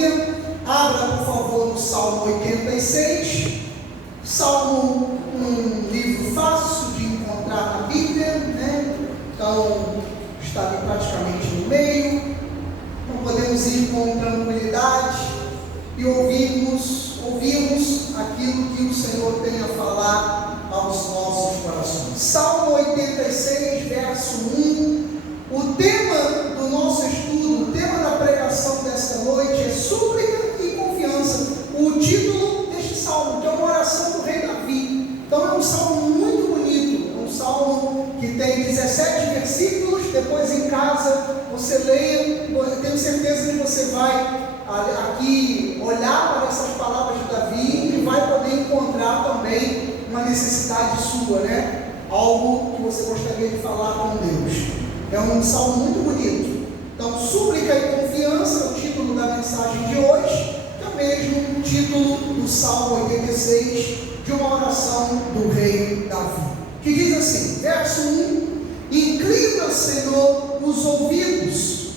Bíblia, abra por favor no Salmo 86. Salmo, um livro fácil de encontrar na Bíblia, né? Então está ali praticamente no meio. Então podemos ir com tranquilidade e ouvirmos aquilo que o Senhor tem a falar aos nossos corações. Salmo 86, verso 1. O tema do nosso estudo, o tema da pregação desta noite é súplica e confiança. O título deste salmo, que é uma oração do rei Davi. Então é um salmo muito bonito, é um salmo que tem 17 versículos. Depois em casa você leia, eu tenho certeza que você vai aqui olhar para essas palavras de Davi e vai poder encontrar também uma necessidade sua, né? Algo que você gostaria de falar com Deus. É um salmo muito bonito. Então, súplica e confiança é o título da mensagem de hoje, que é o mesmo título do Salmo 86, de uma oração do rei Davi, que diz assim, verso 1: Inclina, Senhor, os ouvidos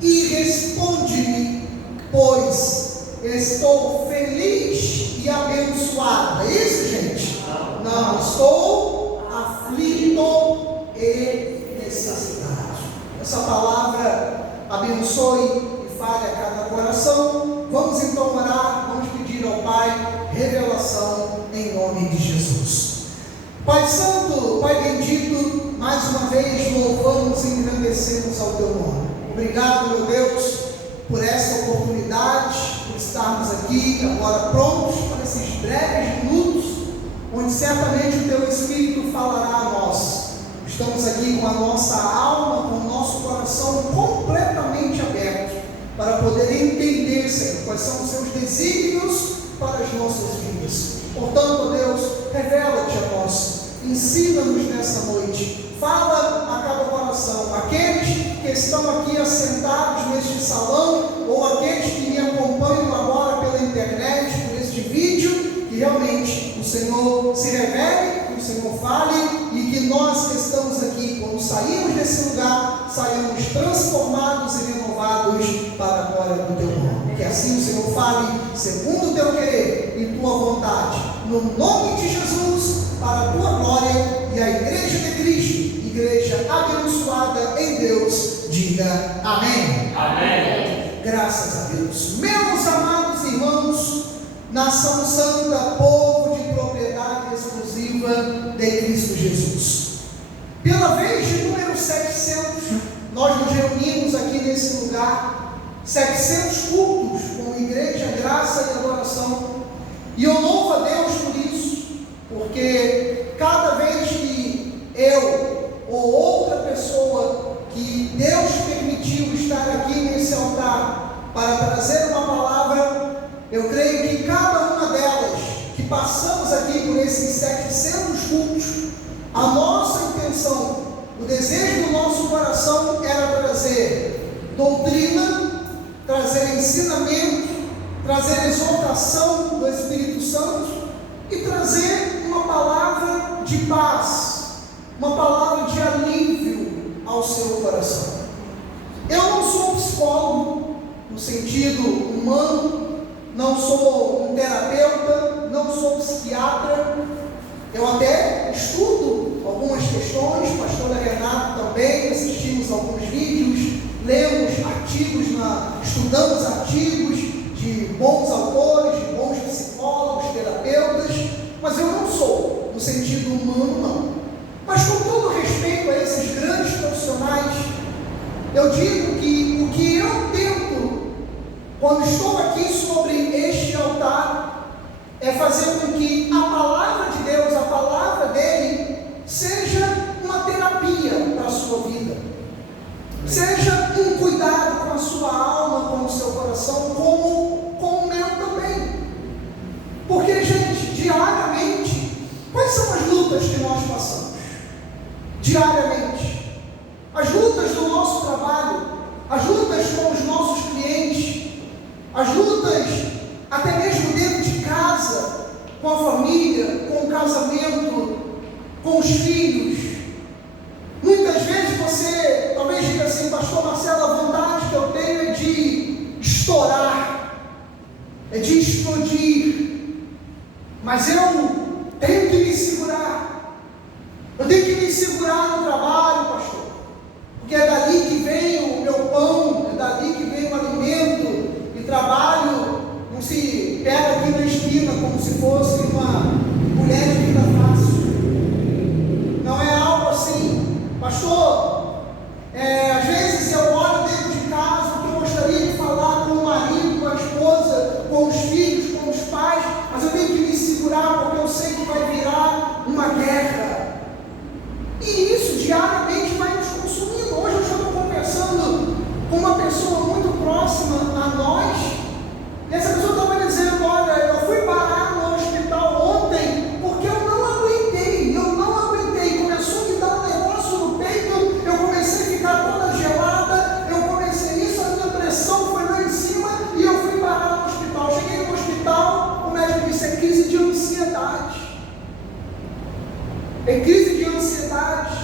e responde-me, pois estou feliz e abençoado. É isso, gente? Não, estou aflito e necessitado. Essa palavra abençoe e fale a cada coração. Vamos então orar, vamos pedir ao Pai revelação em nome de Jesus. Pai Santo, Pai bendito, mais uma vez louvamos e engrandecemos ao Teu nome. Obrigado, meu Deus, por essa oportunidade, por estarmos aqui agora prontos para esses breves minutos, onde certamente o Teu Espírito falará a nós. Estamos aqui com a nossa alma, com o nosso coração completamente aberto, para poder entender, Senhor, quais são os Seus desígnios para as nossas vidas. Portanto, Deus, revela-te a nós, ensina-nos nessa noite, fala a cada coração, aqueles que estão aqui assentados neste salão, ou aqueles que me acompanham agora pela internet, por este vídeo, que realmente o Senhor se revele, que o Senhor fale, e que nós que estamos aqui, quando saímos desse lugar, saímos transformados e renovados para a glória do Teu nome. Que assim o Senhor fale segundo o Teu querer e Tua vontade, no nome de Jesus, para a Tua glória, e a Igreja de Cristo, igreja abençoada em Deus, diga amém. Amém. Graças a Deus. Meus amados irmãos, nação santa, povo de propriedade exclusiva de Cristo Jesus. Pela vez de número 700, nós nos reunimos aqui nesse lugar, 700 cultos com igreja, graça e adoração. E eu louvo a Deus por isso, porque cada vez que eu ou outra pessoa que Deus permitiu estar aqui nesse altar para trazer uma palavra, eu creio que cada uma delas que passamos aqui por esses 700 cultos, a nossa intenção, o desejo do nosso coração era trazer doutrina, trazer ensinamento, trazer exortação do Espírito Santo e trazer uma palavra de paz, uma palavra de alívio ao seu coração. Eu não sou psicólogo no sentido humano, não sou um terapeuta, não sou psiquiatra. Eu até estudo algumas questões, pastora Renata também, assistimos alguns vídeos, lemos artigos, estudamos artigos de bons autores, de bons psicólogos, terapeutas, mas eu não sou, no sentido humano, não. Mas com todo respeito a esses grandes profissionais, eu digo que o que eu tento, quando estou aqui sobre este altar, é fazer com que a palavra de Deus, a palavra dele, seja uma terapia para a sua vida, seja um cuidado com a sua alma, com o seu coração, como com o meu também. Porque, gente, diariamente, quais são as lutas que nós passamos? Diariamente, as lutas do nosso trabalho, as lutas com os nossos clientes, as lutas até mesmo dentro de casa, com a família, com o casamento, com os filhos. Muitas vezes você talvez diga assim, pastor Marcelo, a vontade que eu tenho é de estourar, é de explodir, mas eu tenho que me segurar. Eu tenho que me segurar no trabalho, pastor, porque é dali que vem o meu pão, é dali que vem o alimento, e trabalho não se pega aqui na esquina como se fosse uma mulher de vida fácil. Não é algo assim, pastor. Às vezes eu olho dentro de casa o que eu gostaria de falar com o marido, com a esposa, com os filhos, com os pais, mas eu tenho que me segurar porque eu sei que vai virar uma guerra. E isso diariamente vai nos consumindo. Hoje eu estou conversando com uma pessoa muito próxima a nós, e essa pessoa estava dizendo: olha, eu fui parar no hospital ontem porque eu não aguentei, começou a me dar um negócio no peito, eu comecei a ficar toda gelada, a minha pressão foi lá em cima e eu fui parar no hospital. Cheguei no hospital, o médico disse: é crise de ansiedade. É crise de ansiedade,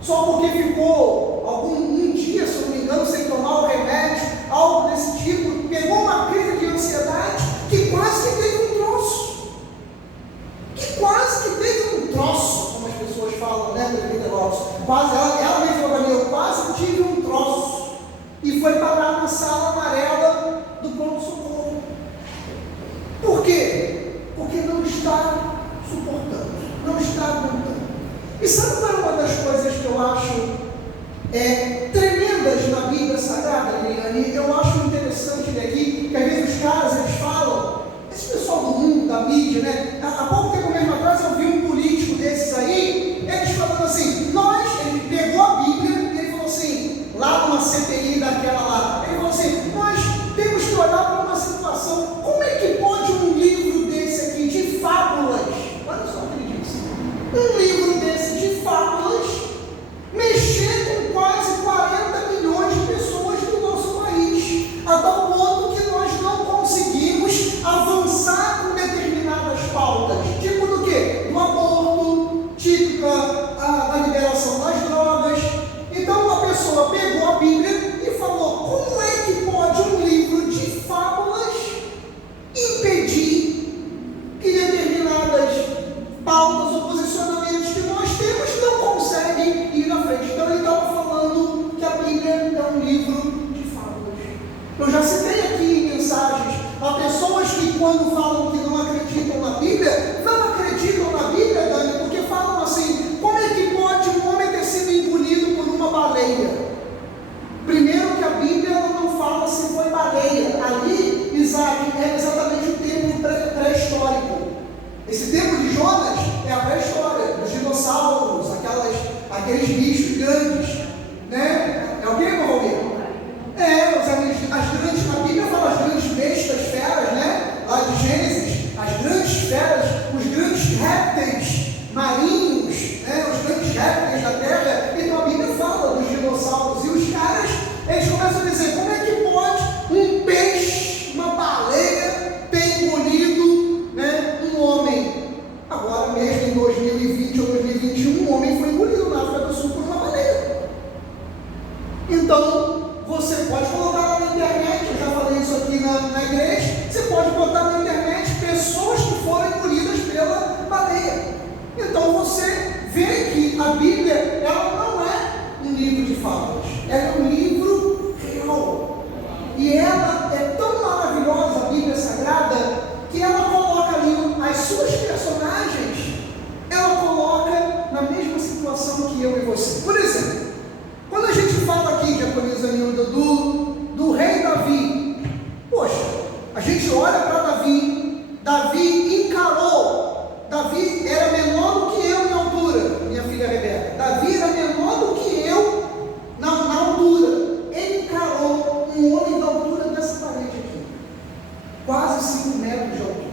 só porque ficou um dia, se eu não me engano, sem tomar o remédio, algo desse tipo, pegou uma crise de ansiedade que quase que teve um troço. Como as pessoas falam, né, do negócio. Ela mesma falou para mim: eu quase tive um troço. E foi parar na sala amarela do pronto-socorro. Por quê? Porque não está suportando, não está aguentando. E sabe qual é uma das coisas que eu acho tremendas na Bíblia Sagrada, Liliane? Eu acho interessante ver aqui, que às vezes os caras, eles falam, esse pessoal do mundo, da mídia, né? Há pouco tempo mesmo atrás eu vi um político desses aí, eles falando assim: ele pegou a Bíblia e ele falou assim, lá numa CPI daquela lá, ele falou assim: nós temos que olhar para uma situação, como é que pode um livro desse aqui, de fábulas, olha só o que ele disse, um livro desse de fábulas, mexer com quase 40 milhões de pessoas do nosso país, a tal ponto que nós não conseguimos avançar com determinadas pautas, tipo do quê? Do aborto, típica da liberação das drogas. Então a pessoa pegou a Bíblia e falou: como é que pode um livro de fábulas impedir que determinadas pautas ou posicionamentos que nós temos não conseguem ir à frente? Então ele estava falando que a Bíblia é um livro de fábulas. Eu já citei aqui em mensagens a pessoas que, quando falam que não acreditam na Bíblia, não acreditam na Bíblia, Dani, porque falam assim: como é que pode um homem ter sido engolido por uma baleia? Primeiro que a Bíblia não fala se foi baleia. Ali, Isaac, é exatamente o tempo pré-histórico. Esse tempo de Jonas é a pré-história, os dinossauros, aqueles bichos grandes, né? É o que, meu amigo? As grandes, a Bíblia fala as grandes bestas, feras, né? Lá de Gênesis, as grandes feras, os grandes répteis marinhos, né? Os grandes répteis da terra. Então a Bíblia fala dos dinossauros, e os caras, eles começam a dizer: como é que pode um peixe, uma baleia, ter engolido, né, um homem? Agora mesmo em 2020 ou 2021, um homem foi engolido na África do Sul por uma baleia. Então você pode colocar lá na internet, eu já falei isso aqui na igreja, você pode botar na internet pessoas que foram engolidas pela baleia. Então você vê que a Bíblia, ela não é um livro de fábulas, ela é um livro real. E ela é tão maravilhosa, a Bíblia Sagrada, que ela coloca ali as suas personagens, ela coloca na mesma situação que eu e você. Por exemplo, quando a gente fala aqui, Jaconisano, do rei Davi, poxa, a gente olha para Davi encarou, Davi era menor do que eu em altura, minha filha Rebeca, Davi era menor do que eu na altura, ele encarou um homem da altura dessa parede aqui, quase 5 metros de altura.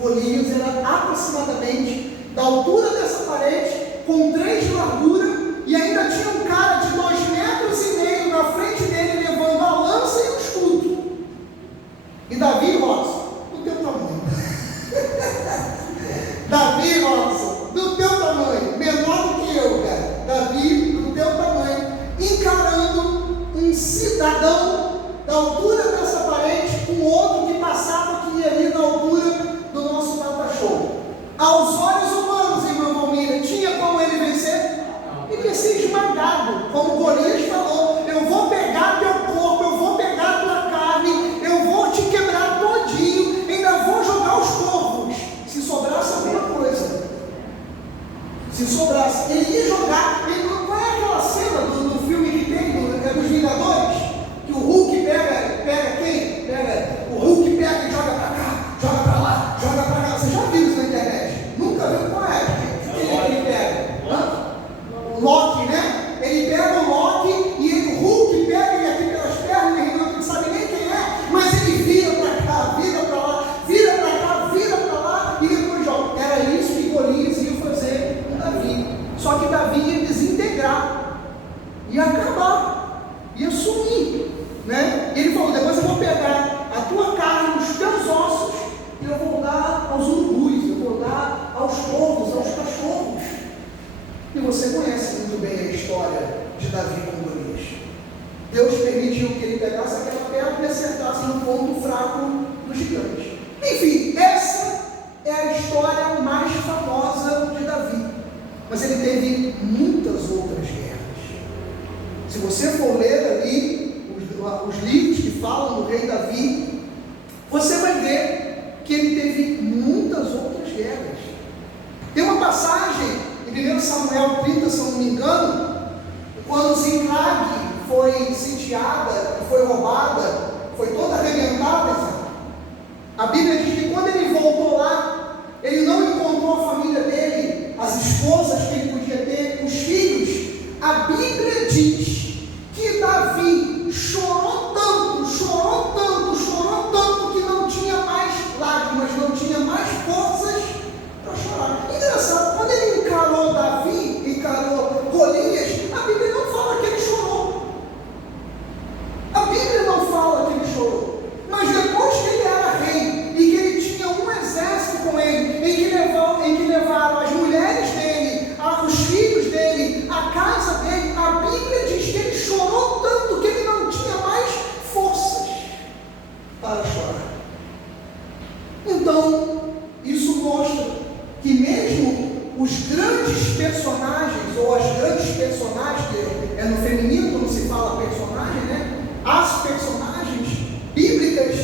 Golias era aproximadamente da altura dessa parede, com 3 de largura, e ainda tinha um cara de 2,5 metros na frente dele, levando a lança e o escudo. E Davi, Rosa, do teu tamanho. Davi, Rosa, do teu tamanho, menor do que eu, cara. Davi, do teu tamanho, encarando um cidadão da altura dessa parede, um outro que passava, que ia carro, como Golias falou, eu vou pegar teu corpo, eu vou pegar tua carne, eu vou te quebrar todinho, ainda vou jogar os corvos. Se sobrasse alguma coisa, se sobrasse, ele ia jogar. Qual é aquela cena do filme que tem, dos Vingadores? Que o Hulk pega quem? O Hulk pega e joga pra cá, joga pra lá, joga pra cá. Você já viu isso na internet? Nunca viu? Qual é? Quem é que ele pega? O Loki, né? Ele pega o Loki e o Hulk pega ele aqui pelas pernas, ele não sabe nem quem é, mas ele vira pra cá, vira pra lá, vira pra cá, vira pra lá e depois joga. Era isso que Golias ia fazer com Davi. Só que Davi ia desintegrar, ia acabar, ia sumir, né? E ele falou: depois eu vou pegar a tua carne, os teus ossos, e eu vou dar aos urubus, eu vou dar aos corvos, aos cachorros. E você conhece muito bem a história de Davi com Golias. Deus permitiu que ele pegasse aquela pedra e acertasse no ponto fraco do gigante. Enfim, essa é a história mais famosa de Davi. Mas ele teve muitas outras guerras. Se você for ler ali os livros que falam do rei Davi, você vai ver que ele teve muitas outras guerras. Tem uma passagem em 1 Samuel 30, se não me engano, quando Ziklag foi sitiada, foi roubada, foi toda arrebentada. A Bíblia diz que quando ele voltou lá, ele não encontrou a família dele, as esposas que ele podia ter, os filhos. A Bíblia diz que Davi chorou tanto, chorou tanto, chorou tanto, que não tinha mais lágrimas, não tinha mais forças para chorar. Engraçado, quando ele encarou Davi, encarou Golias, a Bíblia não fala que ele chorou. A Bíblia não fala que ele chorou. Mas depois que ele era rei e que ele tinha um exército com ele, em que levaram as mulheres dele, os filhos dele, a casa dele, a Bíblia diz que ele chorou tanto que ele não tinha mais forças para chorar. Então, isso mostra que mesmo os grandes personagens, ou as grandes personagens, que é no feminino quando se fala personagem, né? As personagens bíblicas,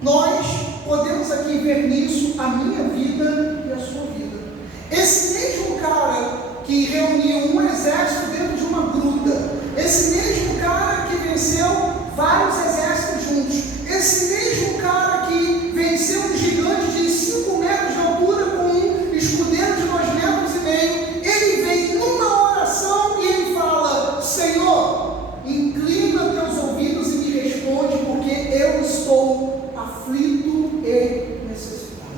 nós podemos aqui ver nisso a minha vida e a sua vida. Esse mesmo cara que reuniu um exército dentro de uma gruta, esse mesmo cara que venceu vários exércitos juntos, esse mesmo cara que venceu um gigante de 5 metros de altura com um escudeiro de 2,5 metros, ele vem numa oração e ele fala: Senhor, inclina teus ouvidos e me responde, porque eu estou aflito e necessitado.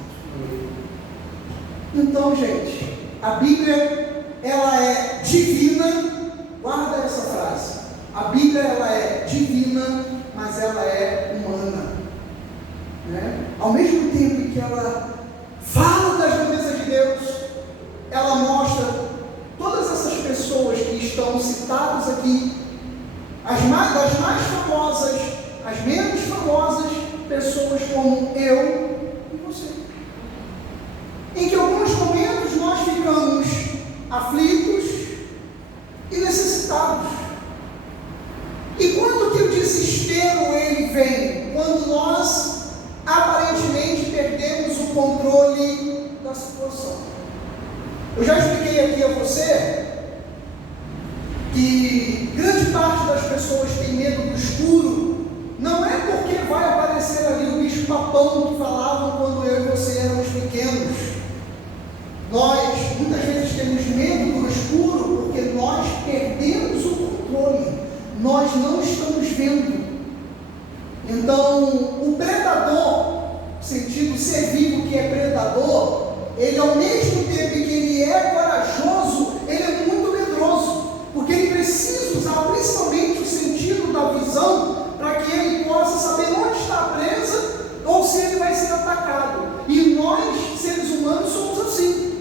Então, gente, a Bíblia, ela é divina. Guarda essa frase. A Bíblia, ela é divina, mas ela é humana, né? Ao mesmo tempo que ela fala das grandezas de Deus, ela mostra todas essas pessoas que estão citadas aqui, das mais famosas, as menos famosas, pessoas como eu e você, em que em alguns momentos nós ficamos aflitos e necessitados. E quando que o desespero ele vem? Quando nós aparentemente perdemos o controle da situação. Eu já expliquei aqui a você que grande parte das pessoas tem medo do escuro, não é porque vai aparecer ali o bicho papão que falavam quando eu e você éramos pequenos. Nós muitas vezes temos medo do escuro porque nós perdemos o controle, nós não estamos vendo. Então, o predador, sentido ser vivo que é predador, ele ao mesmo tempo que ele é corajoso, ele é muito medroso, porque ele precisa usar principalmente o sentido da visão para que ele possa saber onde está a presa ou se ele vai ser atacado. E nós, seres humanos, somos assim.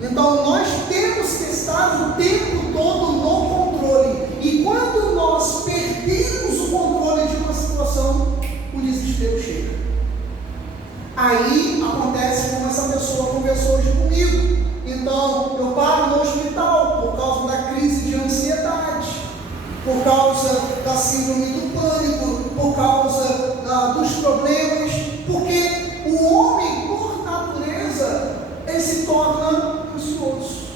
Então nós temos que estar o tempo todo no controle. E quando nós perdemos o controle de uma situação, o desespero chega. Aí acontece como essa pessoa conversou hoje comigo. Então eu paro no hospital por causa da crise de ansiedade. da síndrome do pânico, por causa dos problemas, porque o homem, por natureza, ele se torna ansioso.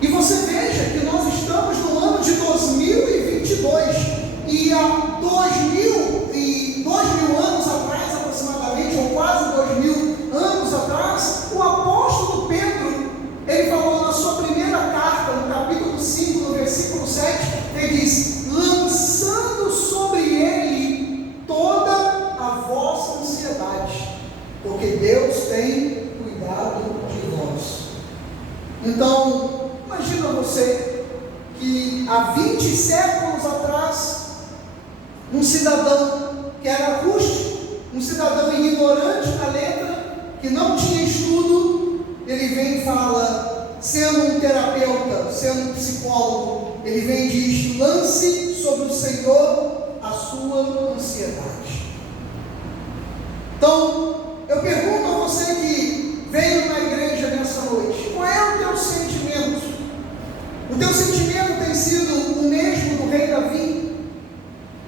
E você veja que nós estamos no ano de 2022 e há 2.000 anos atrás, aproximadamente, ou quase 2.000 anos atrás, o apóstolo Pedro, ele falou na sua primeira carta, no capítulo 5, no versículo 7, ele diz: lançando sobre ele toda a vossa ansiedade, porque Deus tem cuidado de vós. Então, imagina você que há 20 séculos atrás, um cidadão que era rústico, um cidadão ignorante na letra, que não tinha estudo, ele vem e fala, sendo um terapeuta, sendo um psicólogo, ele vem e diz: lance sobre o Senhor a sua ansiedade. Então, eu pergunto a você que veio na igreja nessa noite, qual é o teu sentimento? O teu sentimento tem sido o mesmo do rei Davi?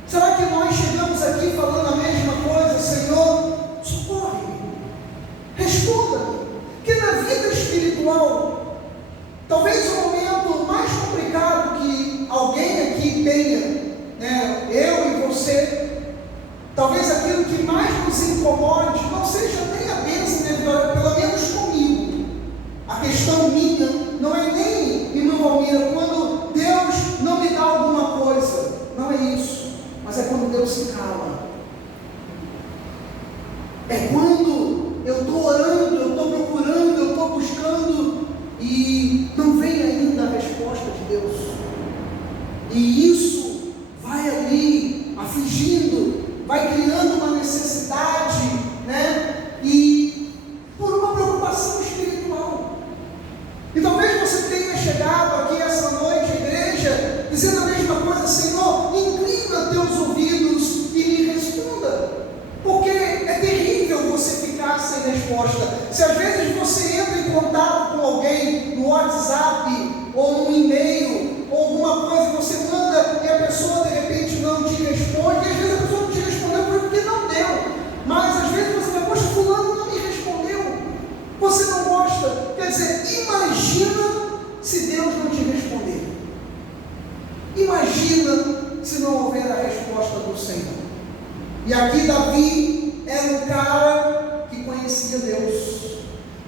Será que nós chegamos aqui falando a mesma coisa? Senhor, socorre-me, responda-me, que na vida espiritual, talvez o momento mais complicado que alguém aqui tenha, eu e você, talvez aquilo que mais nos incomode, não seja nem a bênção da vitória, pelo menos comigo. A questão minha não é nem, irmão Valmira, quando Deus não me dá alguma coisa, não é isso, mas é quando Deus se cala. É quando eu estou orando, eu estou procurando, eu estou buscando e não vem ainda a resposta de Deus. E isso vai ali afligindo, vai criando uma necessidade, e por uma preocupação espiritual. E talvez você tenha chegado aqui essa noite à igreja dizendo a mesma coisa: Senhor, inclina teus ouvidos e me responda, porque é terrível você ficar sem resposta. Se às vezes você entra em contato com alguém no WhatsApp ou no e-mail ou alguma coisa que você manda e a pessoa de repente não te responde, e às vezes a pessoa não te respondeu porque não deu, mas às vezes você fala: poxa, fulano não me respondeu, você não gosta. Quer dizer, imagina se Deus não te responder, imagina se não houver a resposta do Senhor. E aqui Davi era um cara que conhecia Deus.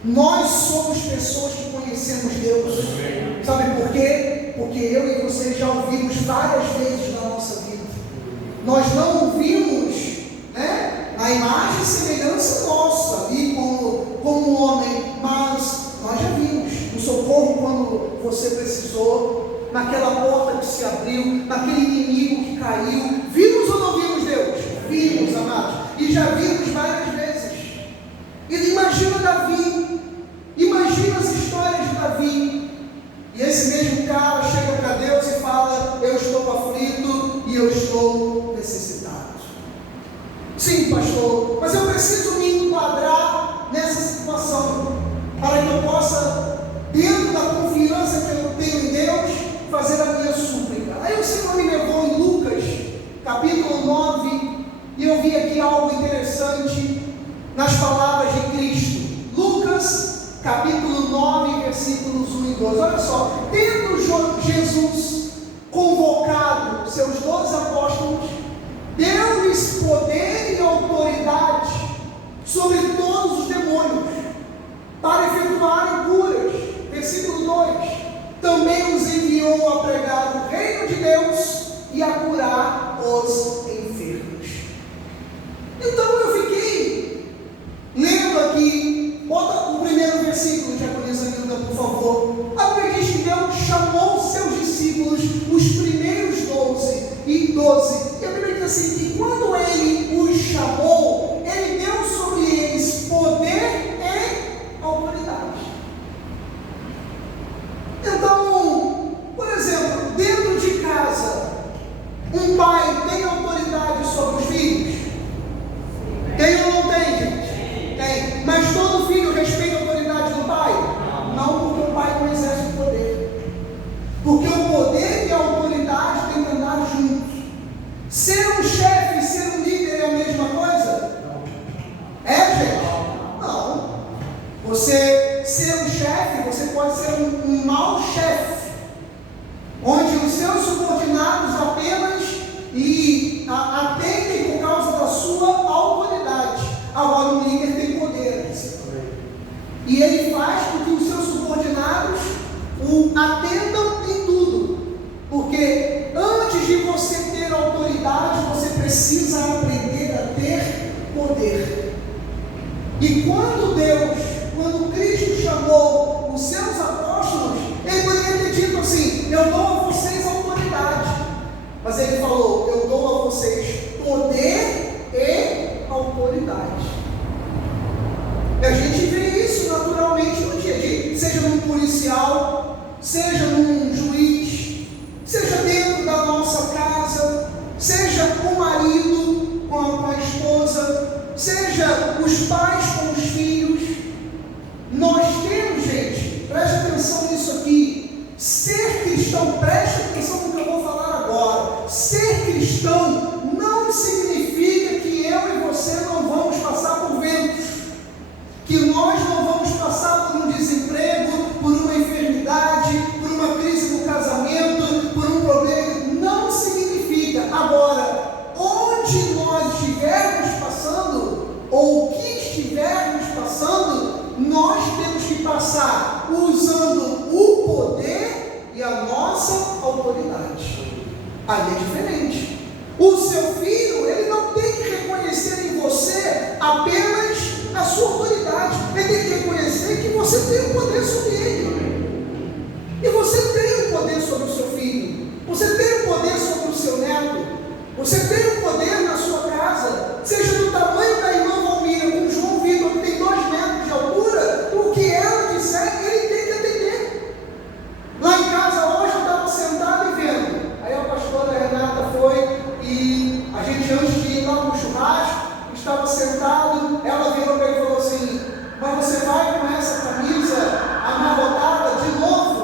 Nós somos pessoas que conhecemos Deus. Sabe por quê? Porque eu e você já ouvimos várias vezes na nossa vida. Nós não ouvimos, a imagem e semelhança nossa, ali como homem, mas nós já vimos no socorro quando você precisou, naquela porta que se abriu, naquele inimigo que caiu. Vimos ou não vimos Deus? Vimos, amados, e já vimos várias vezes. E imagina Davi, imagina as histórias de Davi, e esse mesmo cara chega para Deus e fala: eu estou aflito e eu estou necessitado. Sim, pastor, mas eu preciso me enquadrar nessa situação, para que eu possa, dentro da confiança que eu tenho em Deus, fazer a minha súplica. Aí o Senhor me levou em Lucas, capítulo 9, e eu vi aqui algo interessante nas palavras de Cristo. Lucas, capítulo 9, versículos 1 e 12. Olha só: tendo Jesus convocado seus 12 apóstolos, deu-lhes poder e autoridade sobre todos os demônios, para efetuarem curas. Versículo 2: também os enviou a pregar o reino de Deus e a curar os enfermos. Então eu fiquei lendo aqui, bota o primeiro versículo, Diaconisa Nilda, por favor. A Bíblia diz que Deus chamou seus discípulos, os primeiros 12. E a Bíblia diz assim, que quando Ele os chamou, Ele deu sobre eles poder e autoridade. Então, por exemplo, dentro de casa, um pai tem autoridade sobre os filhos? Tem ou não tem, gente? Tem. Mas todo filho respeita a autoridade do pai? Não, porque o pai não exerce o poder. Porque o poder e a autoridade têm que andar poder. E quando Cristo chamou os seus apóstolos, ele poderia ter dito assim: eu dou a vocês autoridade. Mas ele falou: eu dou a vocês poder e autoridade. E a gente vê isso naturalmente no dia a dia, seja num policial, seja num juiz, seja dentro da nossa casa, seja o marido com a esposa, seja os pais com os filhos. Nós temos, gente, preste atenção nisso aqui, ser cristão, preste atenção no que eu vou falar agora. Ser cristão não significa que eu e você não vamos passar por ventos, que nós não vamos passar por um desemprego, por uma enfermidade, por uma crise no casamento, por um problema. Não significa. Agora, onde nós estivermos passando, ou o que estivermos passando, nós temos que passar usando o poder e a nossa autoridade. Aí é diferente. O seu filho, ele não tem que reconhecer em você apenas a sua autoridade, ele tem que reconhecer que você tem o poder sobre ele. E você tem o poder sobre o seu filho, você tem o poder sobre o seu neto, você tem o poder na sua casa, seja do tamanho da irmã Valmira, com João Vitor, que tem 2 metros de altura, o que ela disser, ele tem que atender. Lá em casa hoje eu estava sentado e vendo, aí a pastora Renata foi e a gente, antes de ir lá no churrasco, estava sentado, ela virou para ele e falou assim: mas você vai com essa camisa amarrotada de novo?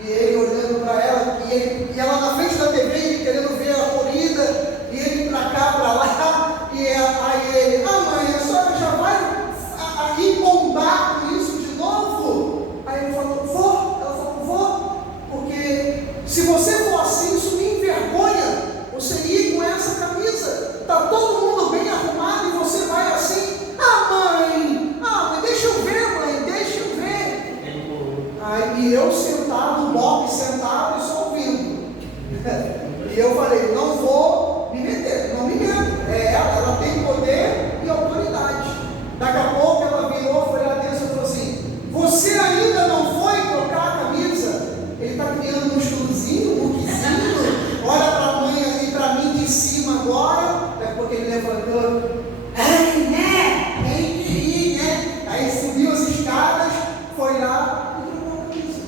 E ele olhando para ela, e ela na frente da TV, ele querendo ver a corrida, e ele para cá, para lá, e aí ele: mãe, a senhora já vai embombar com isso de novo? Aí ele falou: vou. Ela falou: vou, porque se você for assim, isso me envergonha, você ir com essa camisa, está todo mundo bem arrumado e você vai assim. Mãe, deixa eu ver, mãe, deixa eu ver. Aí eu sentado, o Bob sentado e só ouvindo. E eu falei: não vou me meter, não me meto. Ela tem poder e autoridade. Daqui a pouco ela virou, foi lá dentro e falou assim: você ainda não foi trocar a camisa? Ele está criando um musculozinho, um muquizinho, olha para a mãe e para mim de cima agora. Daqui a pouco ele levantou: aí subiu as escadas, foi lá e trocou a camisa.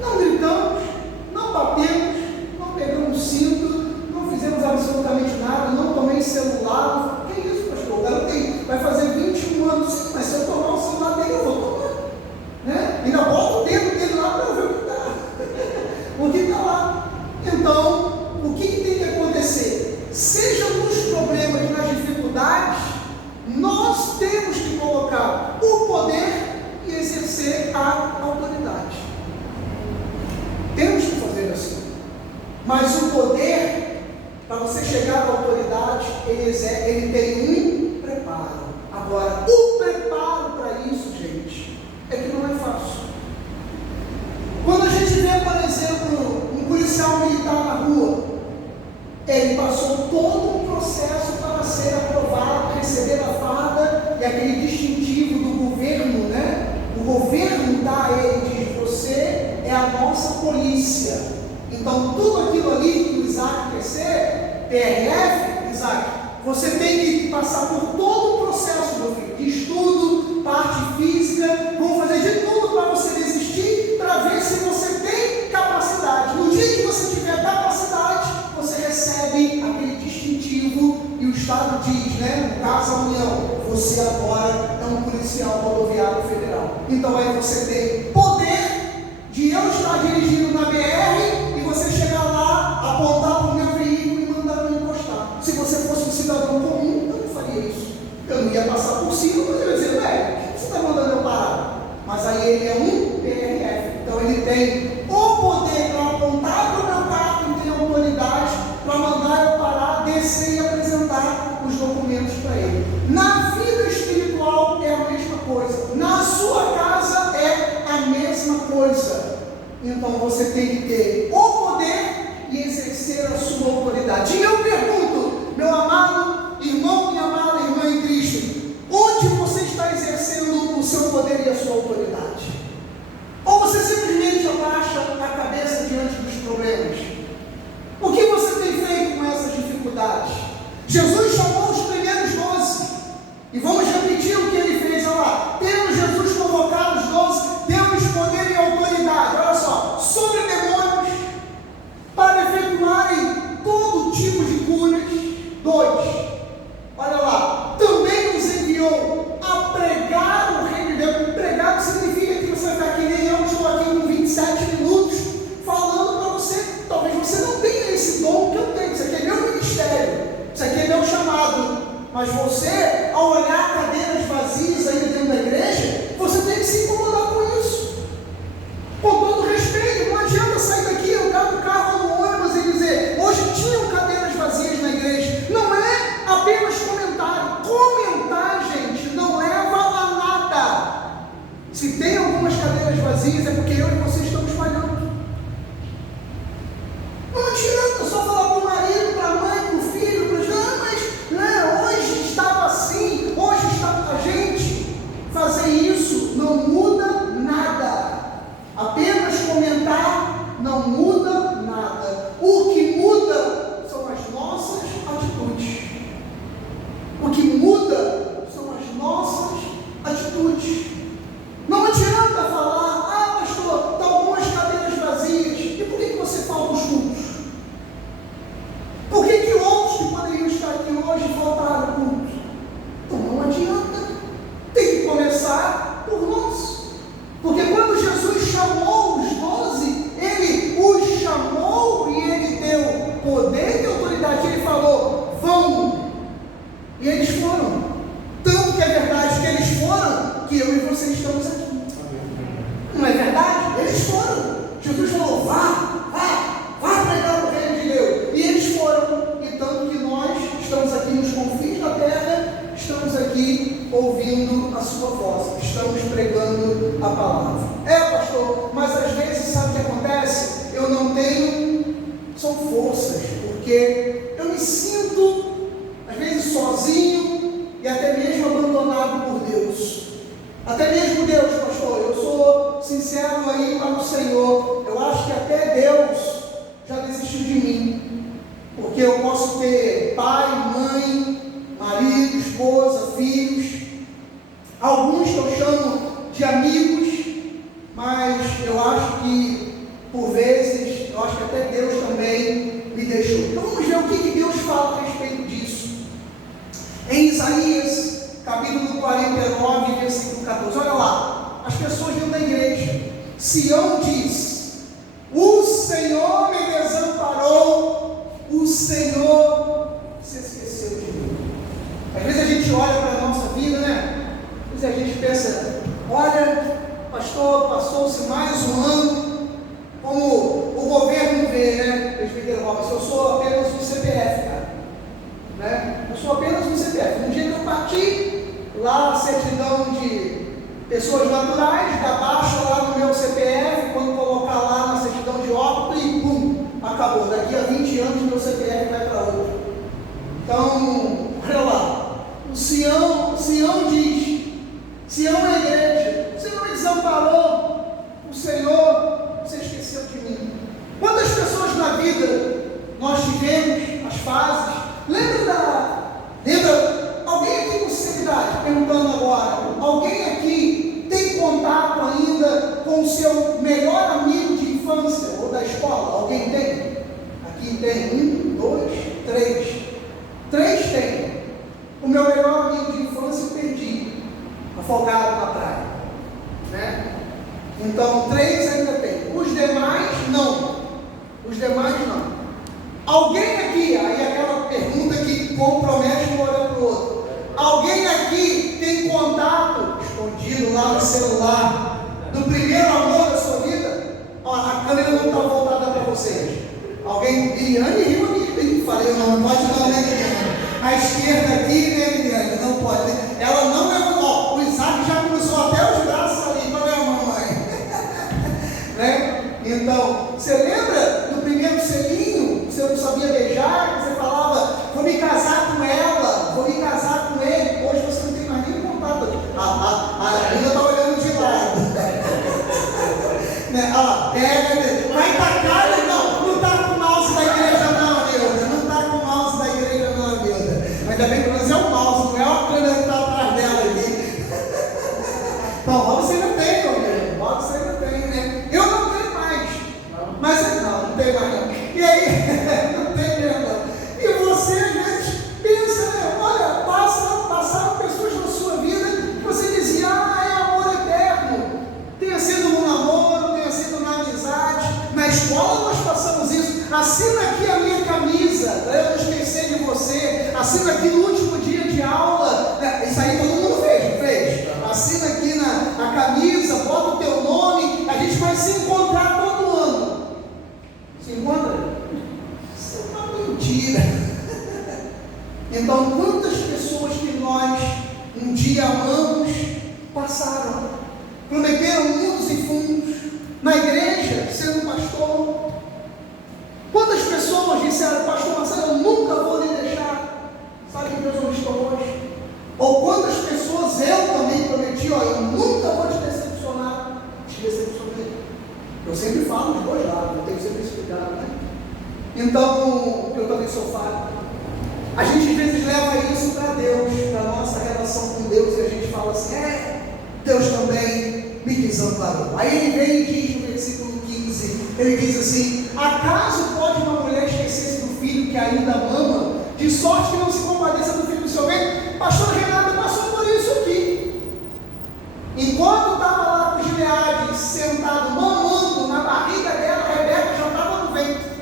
Não gritamos, não batemos, não pegamos cinto, não fizemos absolutamente nada, não tomei celular. Que isso, pastor? O garoto vai fazer 21 anos. Sim, mas se eu tomar o celular dele, eu vou tomar, né? Ainda boto o dedo dele lá para eu ver o que está. O que está lá. Então, o que tem que acontecer? Seja nos problemas, nas dificuldades, nós temos que colocar o poder e exercer a autoridade. Temos que fazer assim. Mas o poder, para você chegar à autoridade, ele tem um preparo. Agora, o preparo para isso, gente, é que não é fácil. Quando a gente vê, por exemplo, um policial militar na rua, ele passou todo um processo para ser aprovado, receber a farda e aquele distintivo do governo, né? O governo dá a ele, diz: você é a nossa polícia. Então, tudo aquilo ali que o Isaac quer ser, PRF, Isaac, você tem que passar por todo o processo, meu filho, de estudo, parte física, vão fazer de tudo para você desistir, para ver se você tem capacidade. No dia que você tiver capacidade, você recebe aquele distintivo e o Estado diz, né, no caso a União, você agora é um policial rodoviário federal. Então aí você tem poder de eu estar dirigindo na BR e você chegar lá, apontar para o meu veículo e mandar me encostar. Se você fosse um cidadão comum, eu não faria isso. Eu não ia passar por cima, mas eu ia dizer: velho, por que você está mandando eu parar? Mas aí ele é um PRF, então ele tem o poder para apontar para o meu carro e tem autoridade para mandar eu parar, descer e apresentar os documentos para ele. Na vida espiritual é a mesma coisa, na sua casa é a mesma coisa. Então você tem que ter o poder e exercer a sua autoridade. E eu pergunto, meu amado irmão, minha amada irmã em Cristo, poder e a sua autoridade? Ou você simplesmente abaixa a cabeça diante dos problemas? O que você tem feito com essas dificuldades? Jesus chamou os primeiros 12, e vamos repetir o que ele fez. Olha lá, tendo Jesus convocado os 12, temos poder e autoridade, olha só, sobre demônios, para efetuarem todo tipo de curas. 2, olha lá, também nos enviou a pregar o reino de Deus. Pregar significa que você vai ficar aqui, nem eu estou aqui com 27 minutos falando para você. Talvez você não tenha esse dom que eu tenho. Isso aqui é meu ministério, isso aqui é meu chamado. Mas você, ao olhar cadeiras vazias aí dentro da igreja, você tem que se incomodar com isso. Com todo respeito, não adianta sair daqui, entrar no carro ou no ônibus e dizer: hoje tinham cadeiras vazias na igreja. Não é apenas comentário. Comentar, gente, não leva a nada. Se tem algumas cadeiras vazias, é porque eu e você estamos falhando. Não adianta só falar para o marido, para a mãe, para o filho, para os hoje estava assim, hoje está a gente. Fazer isso não muda nada. Apenas comentar não muda nada. O que muda são as nossas atitudes. O que muda são as nossas atitudes. Não adianta falar: pastor, estão algumas cadeiras vazias. E por que você falta os cultos? Por que outros que poderiam estar aqui hoje faltaram o culto? Então não adianta. Tem que começar por nós. Porque quando Jesus chamou os 12, ele os chamou e ele deu poder e autoridade. Ele falou: vão. E eles foram. Tanto que é verdade que eles foram, que eu e você estamos aqui. Não é verdade? Eles foram. Jesus falou: vá pregar o reino de Deus. E eles foram. E tanto que nós estamos aqui nos confins da terra, estamos aqui ouvindo a sua voz, estamos pregando a palavra. Pastor, mas às vezes sabe o que acontece? Eu não tenho, são forças, porque eu me sinto às vezes sozinho e até mesmo abandonado por Deus. Até mesmo Deus, pastor, eu sou sincero aí para o Senhor, eu acho que até Deus já desistiu de mim, porque eu posso ter pai, mãe, marido, esposa, filhos, alguns que eu chamo de amigos, mas eu acho que por vezes, eu acho que até Deus também me deixou. Então vamos ver o que Deus fala a respeito disso. Em Isaías, capítulo 49, versículo 14, olha lá, as pessoas dentro da igreja. Sião diz: o Senhor me desamparou, o Senhor se esqueceu de mim. Às vezes a gente olha para a nossa vida, né? Às vezes a gente pensa: olha, pastor, passou-se mais um ano, como o governo vê, né? Presbítero Robson, eu sou apenas um CPF, cara. Né? Eu sou apenas um CPF. No dia que eu parti, lá a certidão de pessoas naturais, dá baixa lá no meu CPF, quando colocar lá na certidão de óbito e pum, acabou. Daqui a 20 anos meu CPF vai para outro. Então, olha lá, o Sião diz, Sião é a igreja, o Senhor me desamparou, o Senhor se esqueceu de mim. Quantas pessoas na vida nós tivemos as fases? Lembra alguém aqui com sinceridade, perguntando agora, alguém aqui tem contato ainda com o seu melhor amigo de infância ou da escola? Alguém tem? Aqui tem 1, 2, 3. 3 tem. O meu melhor amigo de infância eu perdi, afogado na praia, né? Então 3 ainda tem. Os demais não. Alguém aqui, aí aquela pergunta que compromete um olhar para o outro. Alguém aqui tem contato escondido lá no celular do primeiro amor da sua vida? Ó, a câmera não está voltada para vocês. Alguém, Liliane riu aqui, falei, não pode não, né, Liliane? A esquerda aqui, né, Liliane? Não pode, né? Ela não levantou, o Isaac já cruzou até os braços ali para a mamãe. Né? Então, você lembra do primeiro selinho? Você não sabia beijar, você falava, vou me casar com ela, vou me casar com ele. Hoje você não tem mais nenhum contato. A Lina está olhando que amamos passaram. Prometeram mundos e fundos. Na igreja, sendo pastor. Quantas pessoas disseram, pastor Marcelo, eu nunca vou lhe deixar. Sabe que Deus não estou hoje? Ou quantas pessoas eu também prometi, eu nunca vou te decepcionar. Te decepcionei. Eu sempre falo de dois lados, eu tenho sempre esse cuidado, né? Então, eu também sou falho. A gente às vezes leva isso para Deus, para a nossa relação com Deus, e a gente fala assim, Deus também me desamparou. Aí ele vem e diz no versículo 15, ele diz assim, acaso pode uma mulher esquecer-se do filho que ainda mama, de sorte que não se compadeça do filho do seu ventre? Pastor Renata passou por isso aqui. Enquanto estava lá com os Gileades, sentado, mamando na barriga dela, Rebeca já estava no ventre.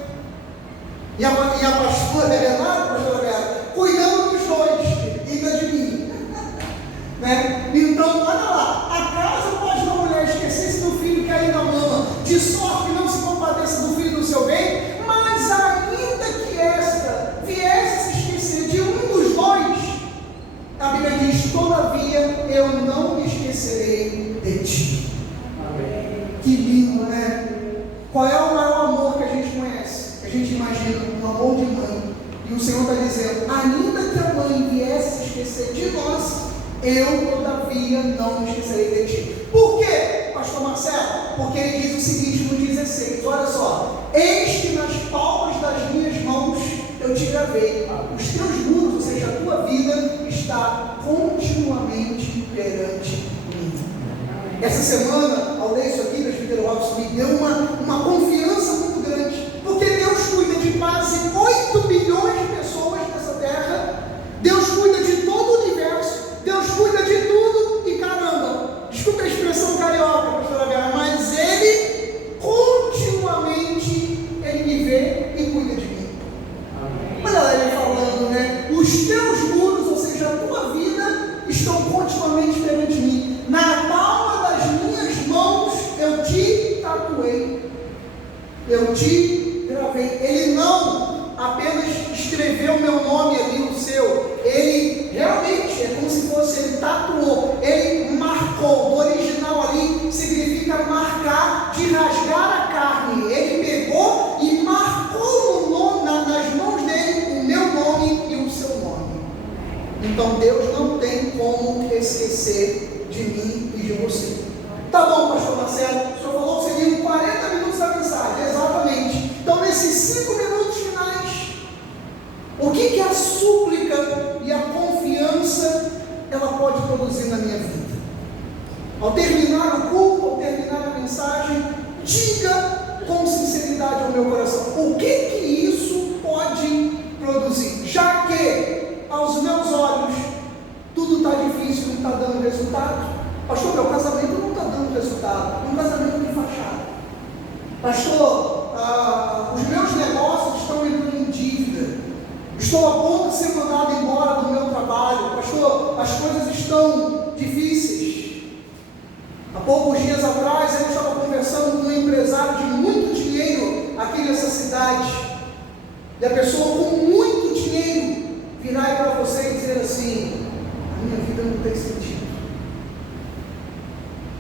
E a pastora Renata, cuidando dos dois, ainda de mim. Né? Então, olha lá, acaso pode uma mulher esquecer-se do filho que ainda mama, de sorte que não se compadeça do filho do seu bem? Mas ainda que esta viesse se esquecer de um dos dois, a Bíblia diz, todavia eu não me esquecerei de ti. Amém. Que lindo, né? Qual é o maior amor que a gente conhece? Que a gente imagina, um amor de mãe. E o Senhor está dizendo, ainda que a mãe viesse se esquecer de nós, eu todavia não me esquecerei de ti. Por quê, pastor Marcelo? Porque ele diz o seguinte no 16, olha só, eis que nas palmas das minhas mãos eu te gravei, os teus muros, ou seja, a tua vida está continuamente perante mim. Essa semana, ao ler isso aqui, presbítero Robson me deu uma confiança muito grande, porque Deus cuida de quase 8 bilhões de pessoas nessa terra, Deus cuida de todo o universo, Deus cuida de tudo e caramba, desculpa a expressão carioca, pastora Vera, mas Ele continuamente, Ele me vê e cuida de mim. Olha lá ele falando, né? Os teus muros, ou seja, a tua vida, estão continuamente perante mim. Na palma das minhas mãos eu te tatuei, eu te gravei. Ele não apenas escreveu meu nome ali, o seu, ele realmente, é como se fosse, ele tatuou, ele marcou. Do original ali significa marcar, de rasgar a carne. Ele pegou e marcou nas mãos dele o meu nome e o seu nome. Então Deus não tem como esquecer de mim e de você. Tá bom, pastor Marcelo, o senhor falou que seriam 40 minutos da mensagem, exatamente. Então nesses 5 minutos finais, o que a súplica e a confiança ela pode produzir na minha vida? Ao terminar o culto, ao terminar a mensagem, diga com sinceridade ao meu coração, o que isso pode produzir? Já que aos meus olhos tudo está difícil, não está dando resultado. Pastor, meu casamento não está dando resultado, um casamento de fachada. Pastor, os meus negócios estão entrando em dívida. Estou a ponto de ser mandado embora do meu trabalho. Pastor, as coisas estão difíceis. Há poucos dias atrás eu estava conversando com um empresário de muito dinheiro aqui nessa cidade. E a pessoa com muito dinheiro virar para você e dizer assim, a minha vida não tem sentido.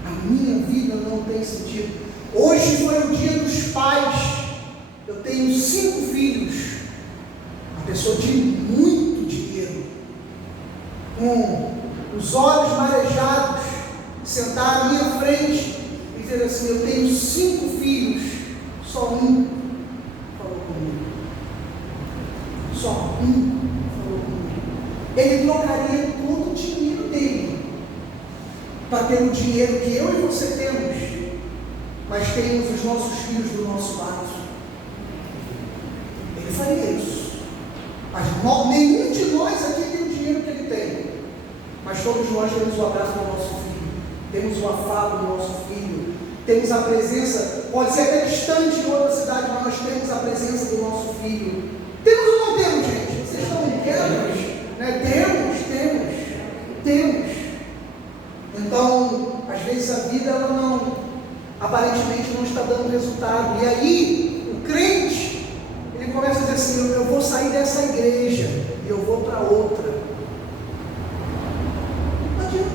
A minha vida não tem sentido. Hoje foi o dia dos pais. Eu tenho 5 filhos. Uma pessoa de muito dinheiro, com os olhos marejados, sentar à minha frente e dizer assim, eu tenho 5 filhos, só um falou comigo. Só um falou comigo. Ele trocaria todo o dinheiro dele para ter o dinheiro que eu e você temos, mas temos os nossos filhos do nosso lado. Ele faria isso. Mas nenhum de nós aqui tem o dinheiro que ele tem, mas todos nós temos o abraço do nosso filho, temos o afago do nosso filho, temos a presença, pode ser até distante em outra cidade, mas nós temos a presença do nosso filho. Temos ou não temos, gente? Vocês estão inquietos? Né? Temos. Então, às vezes a vida ela aparentemente não está dando resultado, e aí o crente ele começa a dizer assim, eu vou sair dessa igreja e eu vou para outra. Não adianta.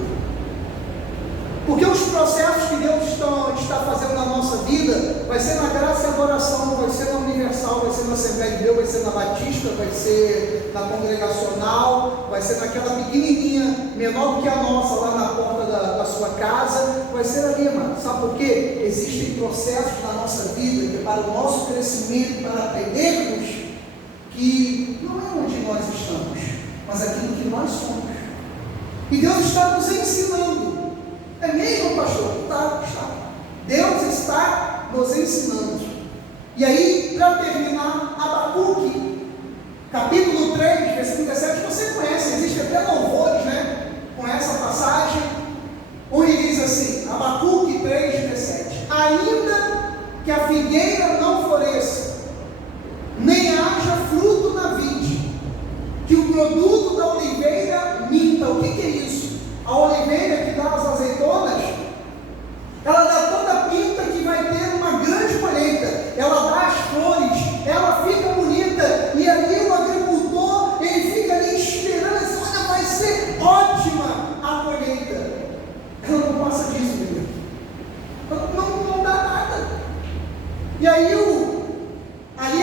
pode estar fazendo na nossa vida, vai ser na graça e adoração, vai ser na Universal, vai ser na Assembleia de Deus, vai ser na Batista, vai ser na Congregacional, vai ser naquela pequenininha, menor do que a nossa, lá na porta da sua casa, vai ser ali, mano. Sabe por quê? Existem processos na nossa vida que para o nosso crescimento, para aprendermos que não é onde nós estamos, mas aquilo que nós somos. E Deus está nos ensinando. É mesmo, pastor? Está. Deus está nos ensinando. E aí, para terminar, Abacuque, capítulo 3, versículo 17, você conhece, existe até louvores, né? Com essa passagem, onde diz assim, Abacuque 3, 17: ainda que a figueira não floresça, nem haja fruto na vide, que o produto da oliveira minta. O que é isso? A oliveira que dá as azeitonas, ela dá toda pinta que vai ter uma grande colheita, ela dá as flores, ela fica bonita, e ali o agricultor, ele fica ali esperando, assim, olha, vai ser ótima a colheita. Ela não passa disso, meu Deus. Não dá nada. E aí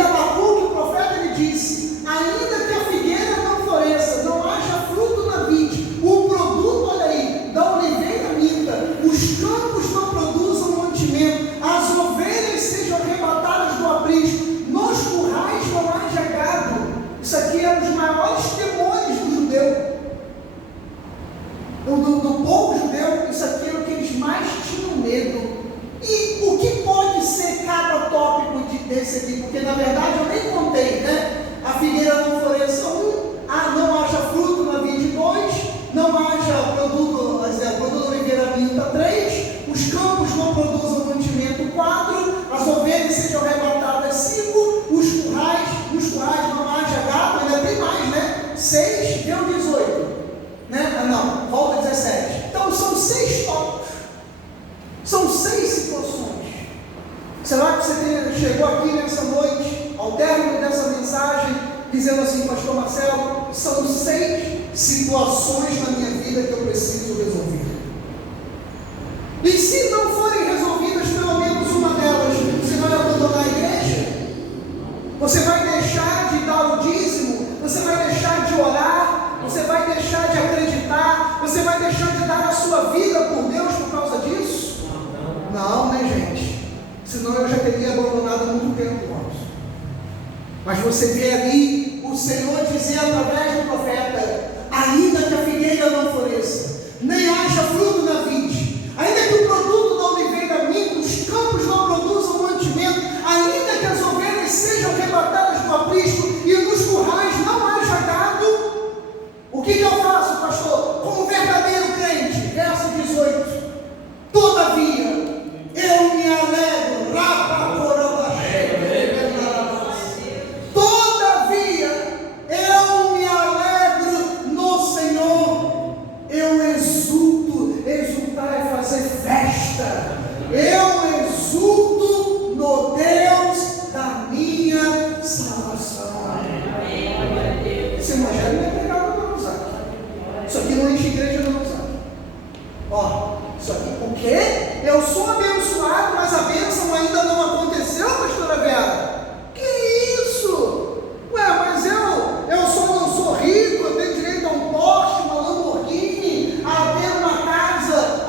Abacuque, o profeta, ele disse, ainda que a figueira não floresça, não haja fruto na vide, o produto, olha aí, da oliveira minta, os campos não produzam mantimento, as ovelhas sejam arrebatadas do aprisco, nos currais não haja gado. Isso aqui é um dos maiores temores do judeu, do povo judeu. Isso aqui é o que eles mais tinham medo. E o que pode ser cada tópico desse aqui? Porque na verdade eu nem contei, né? A figueira não floresça 1, não haja fruto na vide 2, não haja produto da oliveira minta 3, os campos não produzam mantimento 4, as ovelhas sejam arrebatadas 5, nos currais não haja gado, ainda tem mais, né? 6, deu 18, né? Volta 17. Então são 6 tópicos, são 6 situações. Será que você chegou aqui nessa noite, ao término dessa mensagem, dizendo assim, pastor Marcelo, são 6 situações na minha vida que eu preciso resolver. E se não forem resolvidas, pelo menos uma delas, você vai abandonar a igreja? Você vai deixar de dar o dízimo? Você vai deixar de orar? Você vai deixar de acreditar? Você vai deixar de dar a sua vida por Deus por causa disso? Não, né, gente? Senão eu já teria abandonado há muito tempo, irmãos. Mas você vê ali o Senhor dizer através do profeta, ainda que a figueira não floresça, nem haja fruto na vide, ainda que o produto da oliveira minta, os campos não produzam mantimento, ainda que as ovelhas sejam arrebatadas do aprisco e nos currais não haja gado, o que eu faço, pastor? Como verdadeiro crente, verso 18, todavia, eu me alegro, todavia, eu me alegro no Senhor, eu exulto, exultar é fazer festa, eu exulto no Deus da minha salvação. Esse evangelho não é pregado para usar. Isso aqui não enche igreja, não usar. Ó, isso aqui, o quê? Eu sou abençoado, mas a bênção ainda não aconteceu, pastora Vera? Que isso? Ué, mas eu só não sou rico, eu tenho direito a um Porsche, uma Lamborghini, a ter uma casa,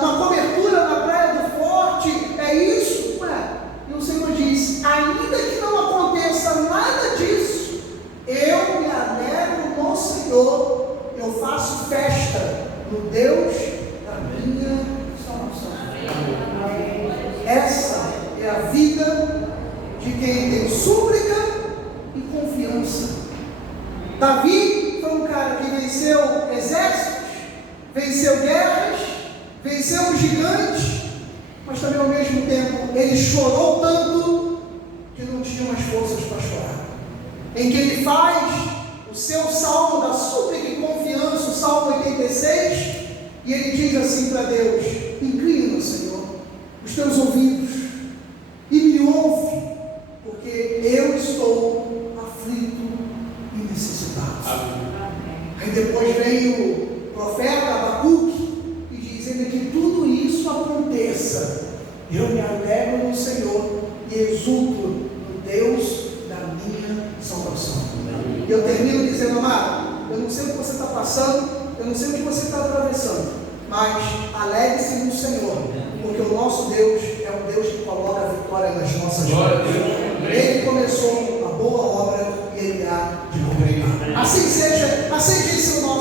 uma cobertura na Praia do Forte, é isso? Ué, e o Senhor diz, ainda que não aconteça nada disso, eu me alegro no Senhor, eu faço festa no Deus da minha salvação. Essa é a vida de quem tem súplica e confiança. Davi foi um cara que venceu exércitos, venceu guerras, venceu os gigantes, mas também ao mesmo tempo ele chorou tanto que não tinha mais forças para chorar. Em que ele faz o seu salmo da súplica e confiança, o salmo 86, e ele diz assim para Deus, inclina, Senhor, os teus ouvidos e me ouve, porque eu estou aflito e necessitado. Aí depois vem o profeta Abacuque e diz, ainda que tudo isso aconteça, Eu me alegro no Senhor e exulto no Deus da minha salvação. E eu termino dizendo, amado, eu não sei o que você está passando, eu não sei o que você está atravessando, mas alegre-se no Senhor, porque o nosso Deus é um Deus que coloca a vitória nas nossas vidas. Ele começou a boa obra e Ele há de completar. Assim seja, aceite esse nome.